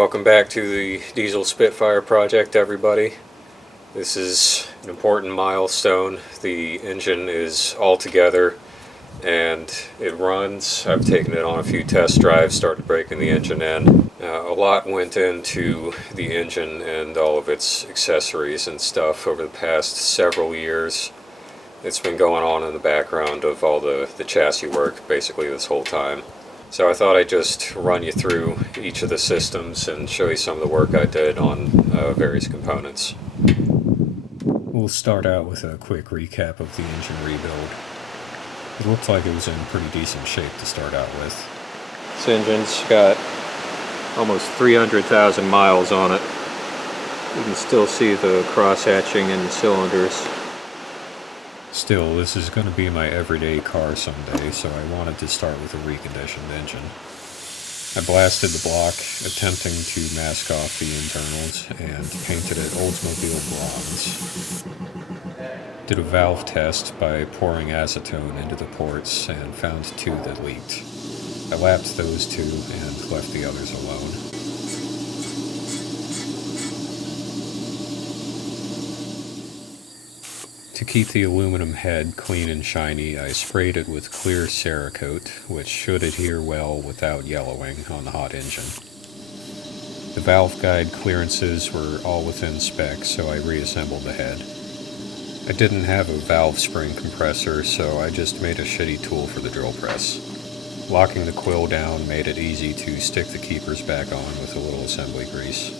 Welcome back to the Diesel Spitfire project, everybody. This is an important milestone. The engine is all together and it runs. I've taken it on a few test drives, started breaking the engine in. A lot went into the engine and all of its accessories and stuff over the past several years. It's been going on in the background of all the chassis work basically this whole time. So I thought I'd just run you through each of the systems and show you some of the work I did on various components. We'll start out with a quick recap of the engine rebuild. It looked like it was in pretty decent shape to start out with. This engine's got almost 300,000 miles on it. You can still see the cross-hatching in the cylinders. Still, this is going to be my everyday car someday, so I wanted to start with a reconditioned engine. I blasted the block, attempting to mask off the internals, and painted it Oldsmobile bronze. Did a valve test by pouring acetone into the ports and found two that leaked. I lapped those two and left the others alone. To keep the aluminum head clean and shiny, I sprayed it with clear Cerakote, which should adhere well without yellowing on the hot engine. The valve guide clearances were all within spec, so I reassembled the head. I didn't have a valve spring compressor, so I just made a shitty tool for the drill press. Locking the quill down made it easy to stick the keepers back on with a little assembly grease.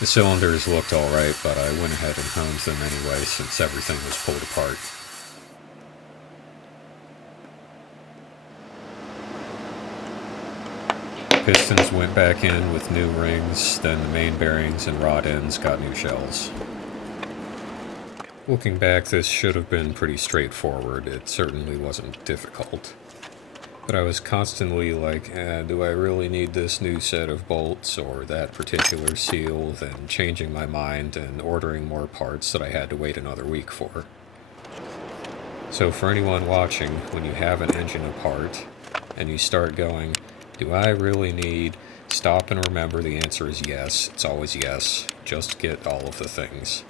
The cylinders looked alright, but I went ahead and honed them anyway since everything was pulled apart. Pistons went back in with new rings, then the main bearings and rod ends got new shells. Looking back, this should have been pretty straightforward. It certainly wasn't difficult. But I was constantly like, do I really need this new set of bolts or that particular seal, then changing my mind and ordering more parts that I had to wait another week for. So for anyone watching, when you have an engine apart and you start going, do I really need, stop and remember the answer is yes. It's always yes. Just get all of the things.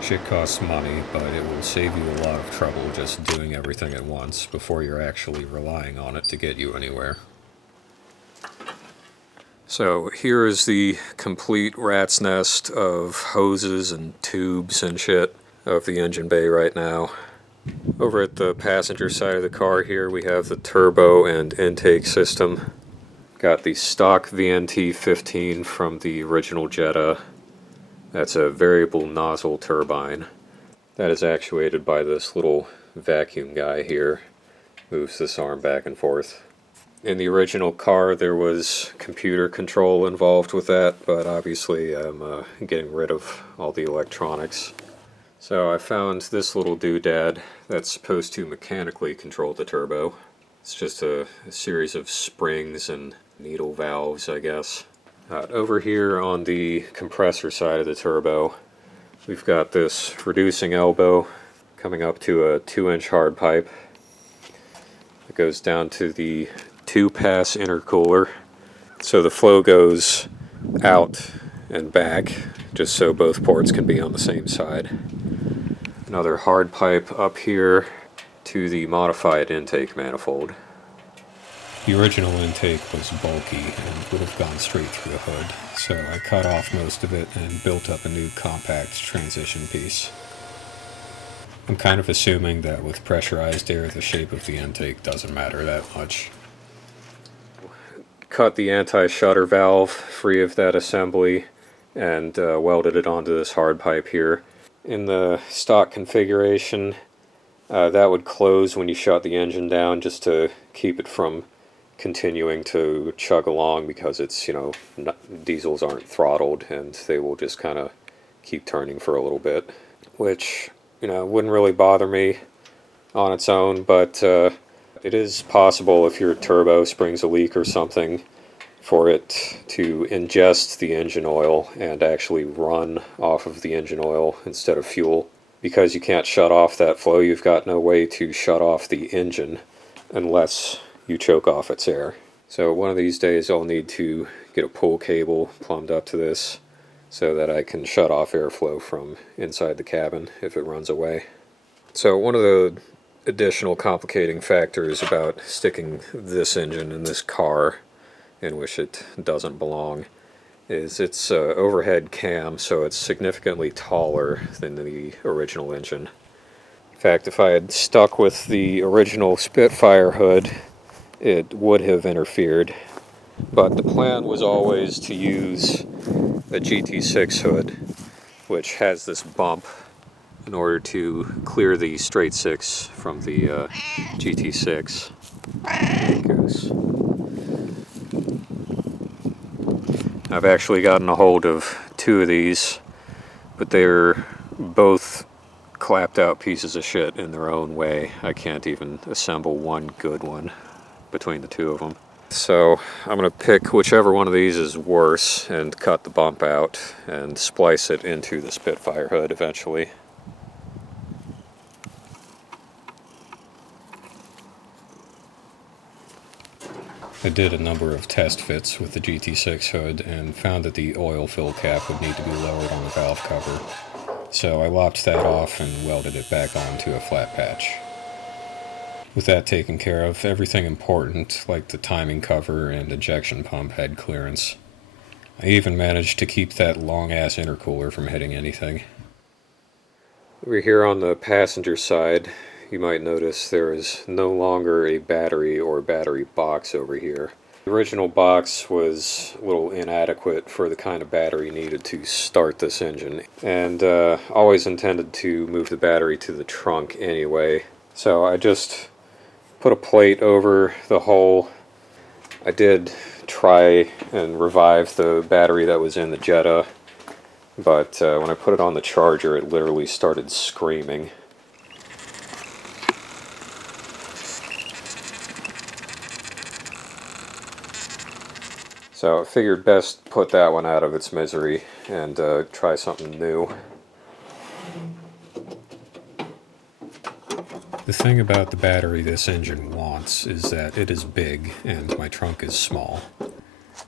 Shit costs money, but it will save you a lot of trouble just doing everything at once before you're actually relying on it to get you anywhere. So here is the complete rat's nest of hoses and tubes and shit of the engine bay right now. Over at the passenger side of the car here we have the turbo and intake system. Got the stock VNT-15 from the original Jetta. That's a variable nozzle turbine. That is actuated by this little vacuum guy here. Moves this arm back and forth. In the original car there was computer control involved with that, but obviously I'm getting rid of all the electronics. So I found this little doodad that's supposed to mechanically control the turbo. It's just a series of springs and needle valves, I guess. Over here on the compressor side of the turbo, we've got this reducing elbow coming up to a 2-inch hard pipe. It goes down to the 2-pass intercooler, so the flow goes out and back, just so both ports can be on the same side. Another hard pipe up here to the modified intake manifold. The original intake was bulky and would have gone straight through the hood, so I cut off most of it and built up a new compact transition piece. I'm kind of assuming that with pressurized air the shape of the intake doesn't matter that much. Cut the anti-shutter valve free of that assembly and welded it onto this hard pipe here. In the stock configuration, that would close when you shut the engine down just to keep it from continuing to chug along, because it's, diesels aren't throttled and they will just kind of keep turning for a little bit, which, wouldn't really bother me on its own, but it is possible if your turbo springs a leak or something for it to ingest the engine oil and actually run off of the engine oil instead of fuel. Because you can't shut off that flow, you've got no way to shut off the engine unless you choke off its air. So one of these days I'll need to get a pull cable plumbed up to this so that I can shut off airflow from inside the cabin if it runs away. So one of the additional complicating factors about sticking this engine in this car, in which it doesn't belong, is its overhead cam, so it's significantly taller than the original engine. In fact, if I had stuck with the original Spitfire hood, it would have interfered, but the plan was always to use a GT6 hood, which has this bump in order to clear the straight six from the GT6. Goose. I've actually gotten a hold of two of these, but they're both clapped out pieces of shit in their own way. I can't even assemble one good one between the two of them. So I'm going to pick whichever one of these is worse and cut the bump out and splice it into the Spitfire hood eventually. I did a number of test fits with the GT6 hood and found that the oil fill cap would need to be lowered on the valve cover. So I lopped that off and welded it back onto a flat patch. With that taken care of, everything important, like the timing cover and ejection pump, had clearance. I even managed to keep that long-ass intercooler from hitting anything. Over here on the passenger side, you might notice there is no longer a battery or battery box over here. The original box was a little inadequate for the kind of battery needed to start this engine, and always intended to move the battery to the trunk anyway. So I just put a plate over the hole. I did try and revive the battery that was in the Jetta, but when I put it on the charger, it literally started screaming. So I figured best put that one out of its misery and try something new. The thing about the battery this engine wants is that it is big and my trunk is small.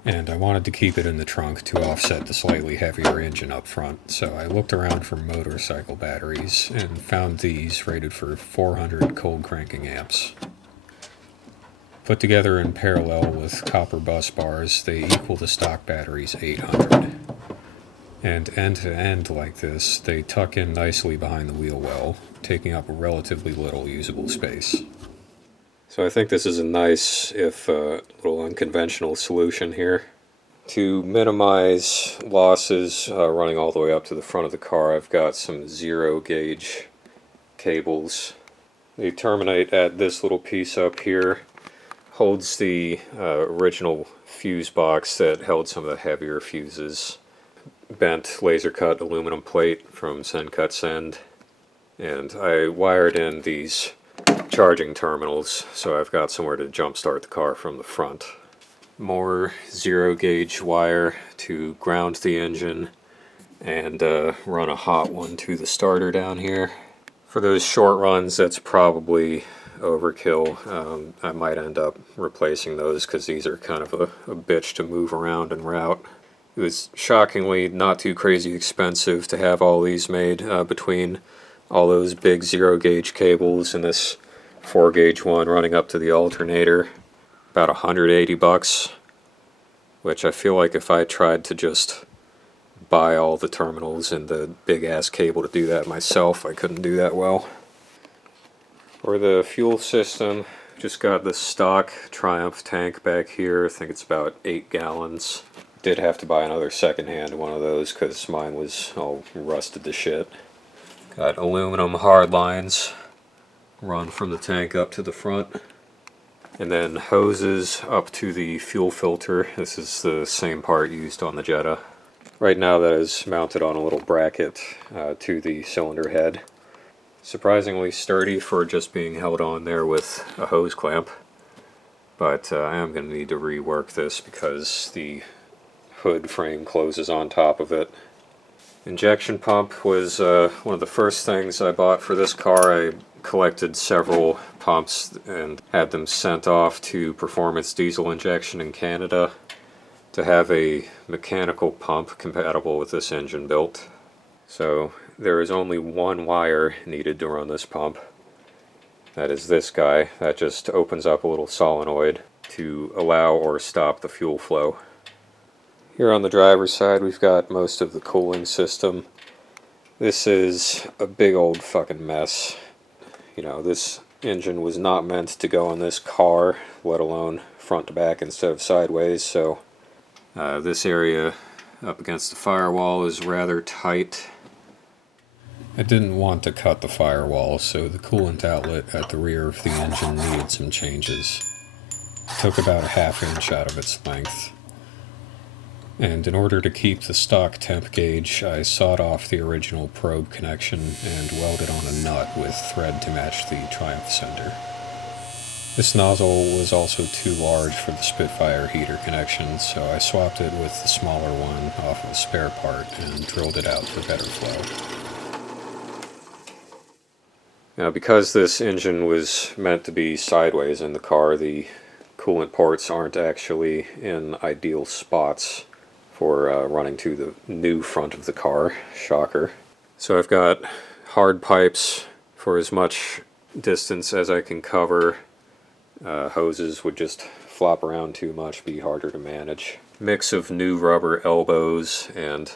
And I wanted to keep it in the trunk to offset the slightly heavier engine up front, so I looked around for motorcycle batteries and found these rated for 400 cold cranking amps. Put together in parallel with copper bus bars, they equal the stock battery's 800. And end to end like this, they tuck in nicely behind the wheel well, taking up relatively little usable space. So I think this is a nice, if a little unconventional solution here. To minimize losses running all the way up to the front of the car, I've got some 0 gauge cables. They terminate at this little piece up here. Holds the original fuse box that held some of the heavier fuses. Bent laser cut aluminum plate from Send Cut Send. And I wired in these charging terminals, so I've got somewhere to jump start the car from the front. More 0 gauge wire to ground the engine and run a hot one to the starter down here. For those short runs, that's probably overkill. I might end up replacing those because these are kind of a bitch to move around and route. It was shockingly not too crazy expensive to have all these made between all those big 0 gauge cables and this 4 gauge one running up to the alternator. About 180 bucks, which I feel like if I tried to just buy all the terminals and the big ass cable to do that myself, I couldn't do that well. For the fuel system, just got the stock Triumph tank back here. I think it's about 8 gallons. Did have to buy another secondhand one of those because mine was all rusted to shit. Got aluminum hard lines run from the tank up to the front. And then hoses up to the fuel filter. This is the same part used on the Jetta. Right now that is mounted on a little bracket to the cylinder head. Surprisingly sturdy for just being held on there with a hose clamp. But I am going to need to rework this because the hood frame closes on top of it. Injection pump was one of the first things I bought for this car. I collected several pumps and had them sent off to Performance Diesel Injection in Canada to have a mechanical pump compatible with this engine built. So there is only one wire needed to run this pump. That is this guy. That just opens up a little solenoid to allow or stop the fuel flow. Here on the driver's side we've got most of the cooling system. This is a big old fucking mess. You know, this engine was not meant to go in this car, let alone front to back instead of sideways, so this area up against the firewall is rather tight. I didn't want to cut the firewall, so the coolant outlet at the rear of the engine needed some changes. It took about a ½ inch out of its length. And in order to keep the stock temp gauge, I sawed off the original probe connection and welded on a nut with thread to match the Triumph sender. This nozzle was also too large for the Spitfire heater connection, so I swapped it with the smaller one off of a spare part and drilled it out for better flow. Now, because this engine was meant to be sideways in the car, the coolant ports aren't actually in ideal spots for running to the new front of the car. Shocker. So I've got hard pipes for as much distance as I can cover. Hoses would just flop around too much, be harder to manage. Mix of new rubber elbows and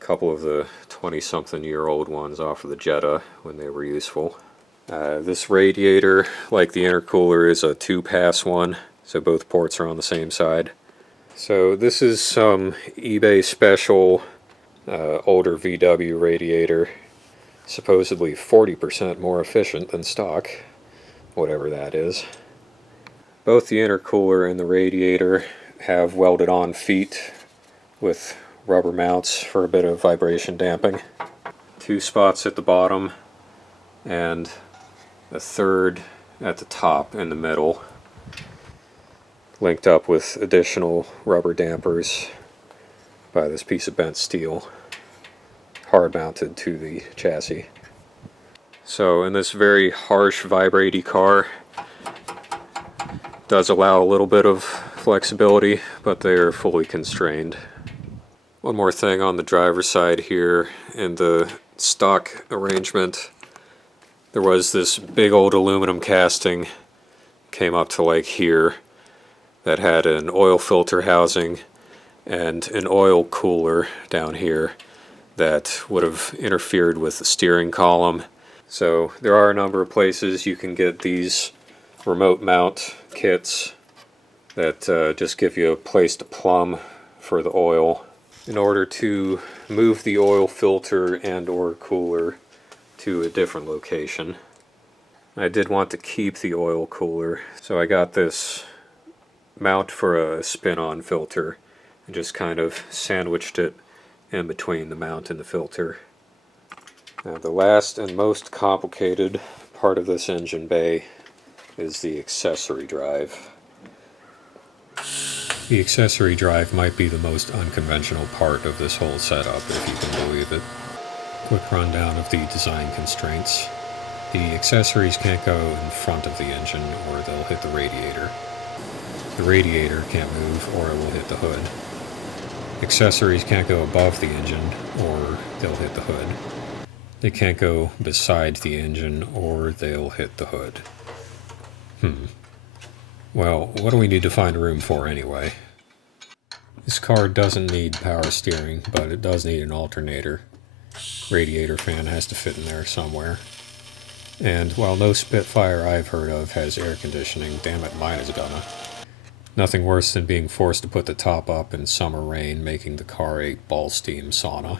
a couple of the 20-something-year-old ones off of the Jetta when they were useful. This radiator, like the intercooler, is a 2-pass one, so both ports are on the same side. So this is some eBay special older VW radiator, supposedly 40% more efficient than stock, whatever that is. Both the intercooler and the radiator have welded on feet with rubber mounts for a bit of vibration damping. 2 spots at the bottom and a third at the top in the middle, linked up with additional rubber dampers by this piece of bent steel, hard mounted to the chassis. So in this very harsh vibrating car, does allow a little bit of flexibility, but they are fully constrained. One more thing on the driver's side here, in the stock arrangement, there was this big old aluminum casting, came up to like here, that had an oil filter housing and an oil cooler down here that would have interfered with the steering column. So there are a number of places you can get these remote mount kits that just give you a place to plumb for the oil. In order to move the oil filter and or cooler to a different location, I did want to keep the oil cooler, so I got this mount for a spin-on filter and just kind of sandwiched it in between the mount and the filter. Now, the last and most complicated part of this engine bay is the accessory drive. The accessory drive might be the most unconventional part of this whole setup, if you can believe it. Quick rundown of the design constraints. The accessories can't go in front of the engine or they'll hit the radiator. The radiator can't move or it will hit the hood. Accessories can't go above the engine or they'll hit the hood. They can't go beside the engine or they'll hit the hood. Well, what do we need to find room for anyway? This car doesn't need power steering, but it does need an alternator. Radiator fan has to fit in there somewhere. And while no Spitfire I've heard of has air conditioning, damn it, mine is gonna. Nothing worse than being forced to put the top up in summer rain, making the car a ball steam sauna.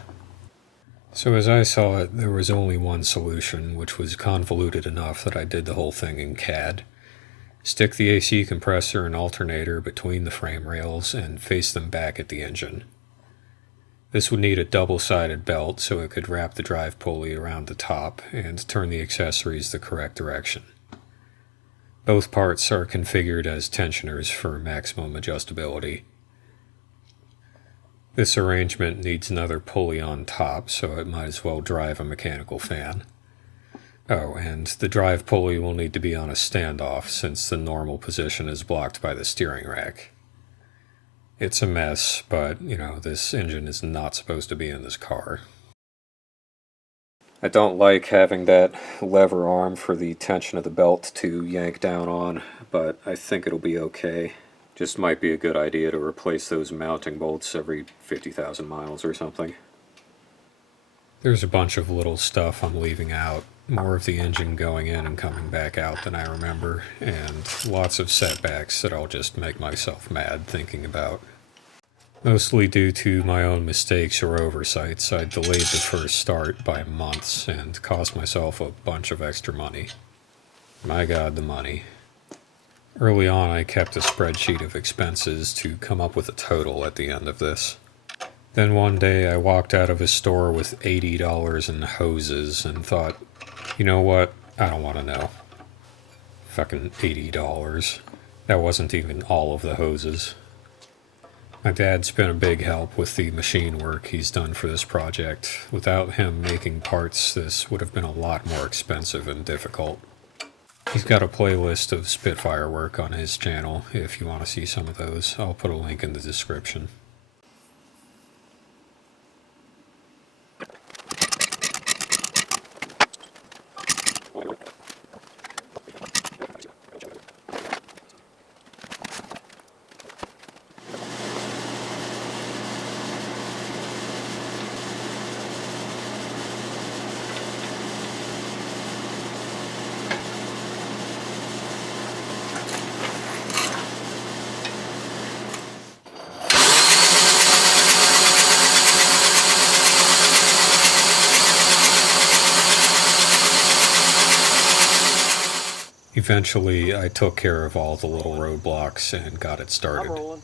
So as I saw it, there was only one solution, which was convoluted enough that I did the whole thing in CAD. Stick the AC compressor and alternator between the frame rails and face them back at the engine. This would need a double-sided belt so it could wrap the drive pulley around the top and turn the accessories the correct direction. Both parts are configured as tensioners for maximum adjustability. This arrangement needs another pulley on top, so it might as well drive a mechanical fan. Oh, and the drive pulley will need to be on a standoff since the normal position is blocked by the steering rack. It's a mess, but, you know, this engine is not supposed to be in this car. I don't like having that lever arm for the tension of the belt to yank down on, but I think it'll be okay. Just might be a good idea to replace those mounting bolts every 50,000 miles or something. There's a bunch of little stuff I'm leaving out. More of the engine going in and coming back out than I remember, and lots of setbacks that I'll just make myself mad thinking about. Mostly due to my own mistakes or oversights, I delayed the first start by months and cost myself a bunch of extra money. My God, the money. Early on, I kept a spreadsheet of expenses to come up with a total at the end of this. Then one day I walked out of a store with $80 in hoses and thought, you know what, I don't want to know. Fucking $80. That wasn't even all of the hoses. My dad's been a big help with the machine work he's done for this project. Without him making parts, this would have been a lot more expensive and difficult. He's got a playlist of Spitfire work on his channel. If you want to see some of those, I'll put a link in the description. Eventually, I took care of all the little roadblocks and got it started.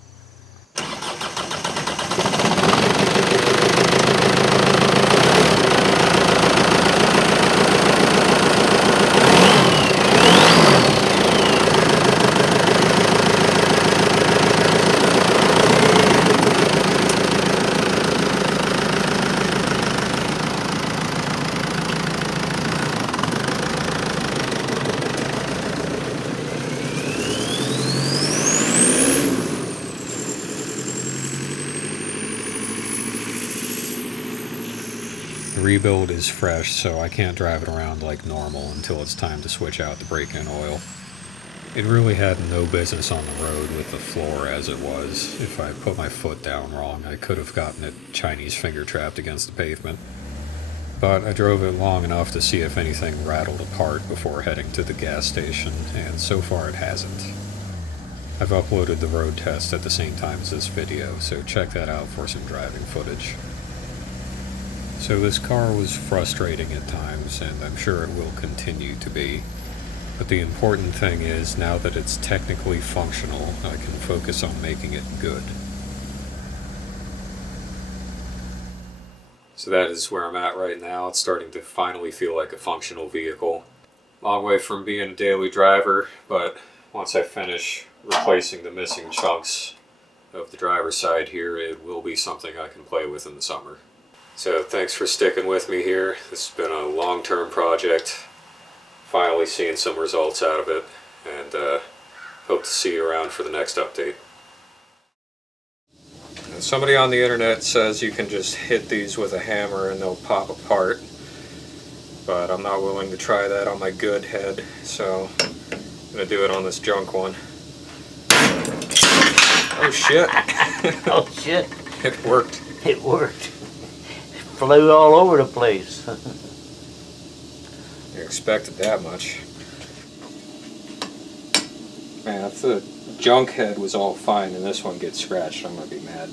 The rebuild is fresh, so I can't drive it around like normal until it's time to switch out the brake-in oil. It really had no business on the road with the floor as it was. If I put my foot down wrong, I could have gotten it Chinese finger-trapped against the pavement. But I drove it long enough to see if anything rattled apart before heading to the gas station, and so far it hasn't. I've uploaded the road test at the same time as this video, so check that out for some driving footage. So this car was frustrating at times, and I'm sure it will continue to be. But the important thing is, now that it's technically functional, I can focus on making it good. So that is where I'm at right now. It's starting to finally feel like a functional vehicle. Long way from being a daily driver, but once I finish replacing the missing chunks of the driver's side here, it will be something I can play with in the summer. So thanks for sticking with me here. This has been a long-term project. Finally seeing some results out of it, and hope to see you around for the next update. Somebody on the internet says you can just hit these with a hammer and they'll pop apart, but I'm not willing to try that on my good head, so I'm gonna do it on this junk one. Oh shit! Oh shit! It worked. It worked. Flew all over the place. You expected that much. Man, if the junk head was all fine and this one gets scratched, I'm gonna be mad.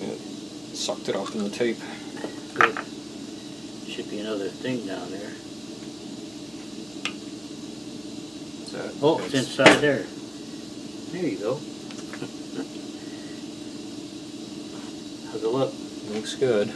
It sucked it off in the tape. Good. Should be another thing down there. Oh, it's inside there. There you go. How's it look? Looks good.